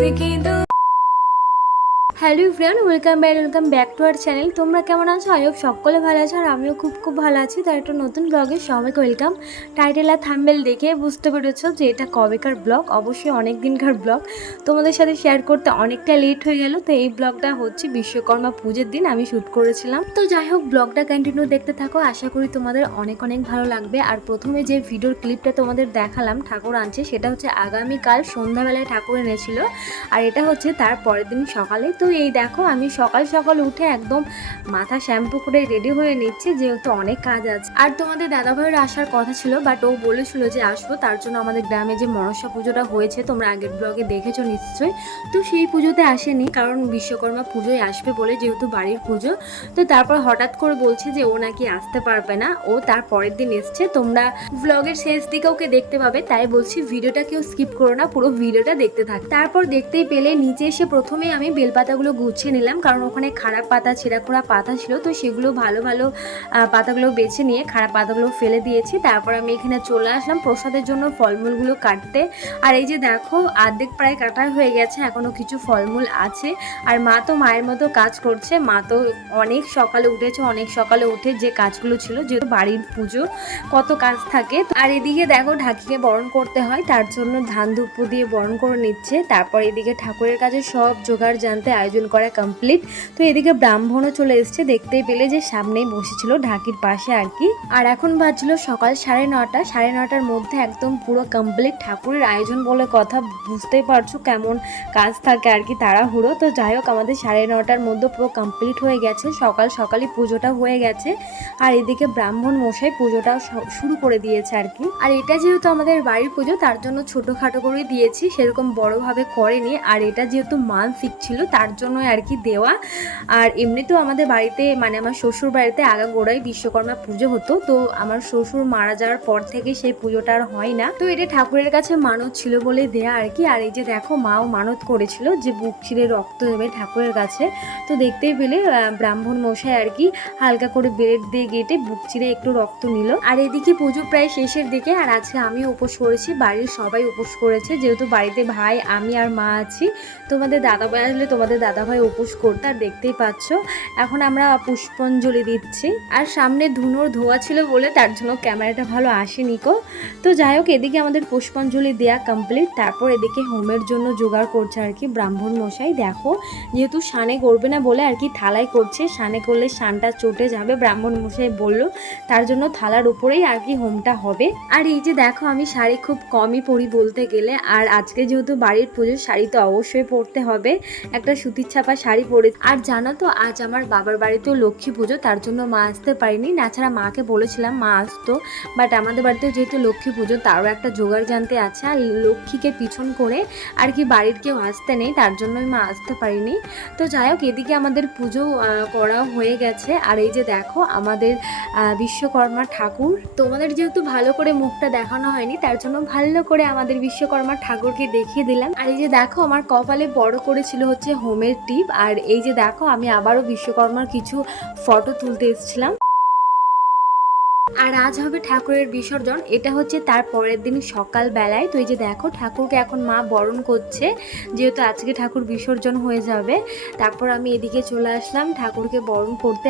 Afriki do friend, welcome back welcome back to our channel. তোমরা কেমন আছো? I hope সকলে ভালো আছো আর আমিও খুব খুব ভালো আছি। তার একটা নতুন ব্লগে সবাইকে ওয়েলকাম। টাইটেল আর থাম্বেল দেখে বুঝতে পেরেছ যে এটা কবেকার ব্লগ অবশ্যই অনেক দিনকার ব্লগ তোমাদের সাথে শেয়ার করতে অনেকটা লেট হয়ে গেল, তো এই ব্লগটা হচ্ছে বিশ্বকর্মা পুজোর দিন, আমি শ্যুট করেছিলাম। তো যাই হোক ব্লগটা কন্টিনিউ দেখতে থাকো, আশা করি তোমাদের অনেক অনেক ভালো লাগবে। আর প্রথমে যে ভিডিওর ক্লিপটা তোমাদের দেখালাম, ঠাকুর আনছে, সেটা হচ্ছে আগামীকাল সন্ধ্যাবেলায় ঠাকুর এনেছিল। আর এটা হচ্ছে তার পরের দিন সকালে। তো এই দেখো, আমি সকাল সকাল উঠে একদম মাথা শ্যাম্পু করে রেডি হয়ে নিচ্ছি, যেহেতু অনেক কাজ আছে। আর তোমাদের দাদাভাইয়ের আসার কথা ছিল বাট ও বলেছিল যে আসব, তার জন্য আমাদের গ্রামে যে মনসা পুজোটা হয়েছে, তোমরা আগের ব্লগে দেখেছ নিশ্চয়ই। তো সেই পুজোতে আসেনি, কারণ বিশ্বকর্মা পুজোয় আসবে বলে যেহেতু বাড়ির পুজো, তো তারপর হঠাৎ করে বলছে যে ও নাকি আসতে পারবে না, ও তার পরের দিন এসছে। তোমরা ব্লগের শেষ দিকে ওকে দেখতে পাবে, তাই বলছি ভিডিওটা কেউ স্কিপ করো না, পুরো ভিডিওটা দেখতে থাক। তারপর দেখতেই পেলে, নিচে এসে প্রথমে আমি বেলপাতাগুলো গুছিয়ে নিলাম, কারণ ওখানে খারাপ পাতা ছেঁড়া পাতা ছিল, তো সেগুলো ভালো ভালো পাতাগুলো বেছে নিয়ে খারাপ পাতাগুলো ফেলে দিয়েছি। তারপর আমি এখানে চলে আসলাম প্রসাদের জন্য ফলমূলগুলো কাটতে। আর এই যে দেখো, অর্ধেক প্রায় কাটা হয়ে গেছে এখনও কিছু ফলমূল আছে। আর মা তো মায়ের মতো কাজ করছে, মা তো অনেক সকালে উঠেছে, অনেক সকালে উঠে যে কাজগুলো ছিল, যেহেতু বাড়ির পুজো, কত কাজ থাকে। আর এদিকে দেখো ঢাকিকে বরণ করতে হয়, তার জন্য ধান ধূপ দিয়ে বরণ করে নিচ্ছে। তারপর এদিকে ঠাকুরের কাছে সব জোগাড় জানতে আয়োজন করা কমপ্লিট তো এদিকে ব্রাহ্মণও চলে এসছে, দেখতেই পেলে যে সামনেই বসেছিল ঢাকির পাশে আর কি। আর এখন বাজছিল সকাল সাড়ে নটা, সাড়ে নটার মধ্যে একদম পুরো কমপ্লিট ঠাকুরের আয়োজন বলে কথা, বুঝতেই পারছ কেমন কাজ থাকে আর কি তাড়াহুড়ো। তো যাই হোক, আমাদের সাড়ে নটার মধ্যে পুরো কমপ্লিট হয়ে গেছে, সকাল সকালই পুজোটা হয়ে গেছে। আর এদিকে ব্রাহ্মণ মশাই পুজোটাও শুরু করে দিয়েছে আর কি। আর এটা যেহেতু আমাদের বাড়ির পুজো, তার জন্য ছোটোখাটো করে দিয়েছি, সেরকম বড়োভাবে করেনি। আর এটা যেহেতু মানসিক ছিল, তার জন্য আর কি দেওয়া। আর এমনিতেও আমাদের বাড়িতে মানে আমার শ্বশুর বাড়িতে আগাগোড়াই বিশ্বকর্মা পুজো হতো। তো আমার শ্বশুর মারা যাওয়ার পর থেকে সেই পুজোটা আর হয় না। তো এটা ঠাকুরের কাছে মানত ছিল বলে দেয়া আর কি। আর এই যে দেখো, মাও মানত করেছিল যে বুক ছিঁড়ে রক্ত দেবে ঠাকুরের কাছে। তো দেখতেই পেলে ব্রাহ্মণ মশাই আর কি হালকা করে ব্রেড দিয়ে গেটে বুক চিরে একটু রক্ত নিল। আর এদিকে পুজো প্রায় শেষের দিকে, আর আজকে আমি উপোস করেছি। বাড়ির সবাই উপোস করেছে। যেহেতু বাড়িতে ভাই, আমি আর মা আছি। তোমাদের দাদা ভাই আসলে তোমাদের দাদা ভাই উপোস করতে আর দেখতেই পাচ্ছ। এখন আমরা পুষ্পাঞ্জলি দিচ্ছি। আর সামনে ধুনোর ধোয়া ছিল বলে তার জন্য ক্যামেরাটা ভালো আসেনি কো তো যাই হোক, এদিকে আমাদের পুষ্পাঞ্জলি দেয়া কমপ্লিট তারপর এদিকে হোমের জন্য জোগাড় করছে আর কি ব্রাহ্মণ মশাই। দেখো, যেহেতু সানে করবে না বলে আর কি থালায় করছে সানে করলে সানটা চটে যাবে ব্রাহ্মণ মশাই বলল। তার জন্য থালার উপরেই আর কি হোমটা হবে। আর এই যে দেখো, আমি শাড়ি খুব কমই পরি বলতে গেলে। আর আজকে যেহেতু বাড়ির পুজোর শাড়ি তো অবশ্যই পরতে হবে। একটা সুতির ছাপা শাড়ি পরে। আর জানো তো, আজ আমার বাবার বাড়িতেও লক্ষ্মী পুজো, তার জন্য মা আসতে পারিনি। তাছাড়া মাকে বলেছিলাম মা আসতো বাট আমাদের বাড়িতেও যেহেতু লক্ষ্মী পুজো, তারও একটা জোগাড় জানতে আছে। আর লক্ষ্মীকে পিছন করে আর কি বাড়ির কেউ আসতে নেই, তার জন্যই মা আসতে পারিনি। তো যাই হোক, এদিকে আমাদের পুজো করা হয়ে গেছে। আর এই যে দেখো, আমাদের বিশ্বকর্মা ঠাকুর। তোমাদের যেহেতু ভালো করে মুখটা দেখানো হয়নি, তার জন্য ভালো করে আমাদের বিশ্বকর্মা ঠাকুরকে দেখিয়ে দিলাম। আর এই যে দেখো, আমার কপালে বড় করেছিল হচ্ছে হোমের টিপ। আর এই যে দেখো আমি আবারও বিশ্বকর্মার কিছু ফটো তুলতে এসেছিলাম। আর আজ হবে ঠাকুরের বিসর্জন। এটা হচ্ছে তার পরের দিন সকাল বেলায় তো এই যে দেখো, ঠাকুরকে এখন মা বরণ করছে। যেহেতু আজকে ঠাকুর বিসর্জন হয়ে যাবে, তারপর আমি এদিকে চলে আসলাম। ঠাকুরকে বরণ করতে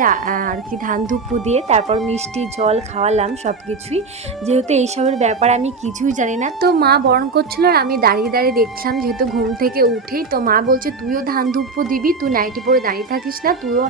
আর কি ধান ধুপু দিয়ে, তারপর মিষ্টি, জল খাওয়ালাম সব কিছুই যেহেতু এইসবের ব্যাপার আমি কিছুই জানি না। তো মা বরণ করছিল আর আমি দাঁড়িয়ে দাঁড়িয়ে দেখছিলাম যেহেতু ঘুম থেকে উঠেই। তো মা বলছে, তুইও ধান ধুপু দিবি, তুই নাইটি পরে দাঁড়িয়ে থাকিস না, তুইও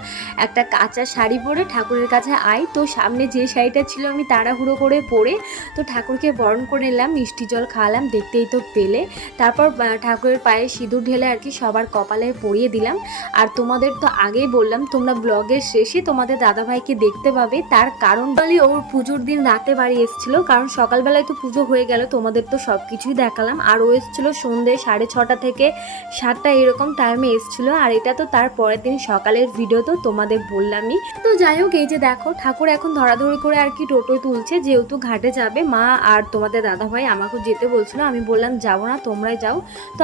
একটা কাঁচা শাড়ি পরে ঠাকুরের কাছে আয়। তো সামনে যে শাড়িটা ছিল আমি তাড়াহুড়ো করে পরে তো ঠাকুরকে বরণ করে নিলাম, মিষ্টি জল খাওয়ালাম, দেখতেই তো পেলে। তারপর ঠাকুরের পায়ে সিঁদুর ঢেলে আর কি সবার কপালে পরিয়ে দিলাম। আর তোমাদের তো আগেই বললাম, তোমরা ব্লগের শেষে তোমাদের দাদাভাইকে দেখতে পাবে, তার কারণ বলি ওর পুজোর দিন রাতে বাড়ি এসেছিল, কারণ সকালবেলায় তো পুজো হয়ে গেল, তোমাদের তো সব কিছুই দেখালাম। আর ও এসেছিল সন্ধ্যে সাড়ে ছটা থেকে সাতটা এরকম টাইমে এসেছিল, আর এটা তো তার পরের দিন সকালের ভিডিও তো তোমাদের বললামই। তো যাই হোক, এই যে দেখো, ঠাকুর এখন ধরাধরি করে আর কি টোটোয় তুলছে, যেহেতু ঘাটে যাবে, মা আর তোমাদের দাদাভাই আমাকে যেতে বলছিল, আমি বললাম, যাব না, তোমরাই যাও। তো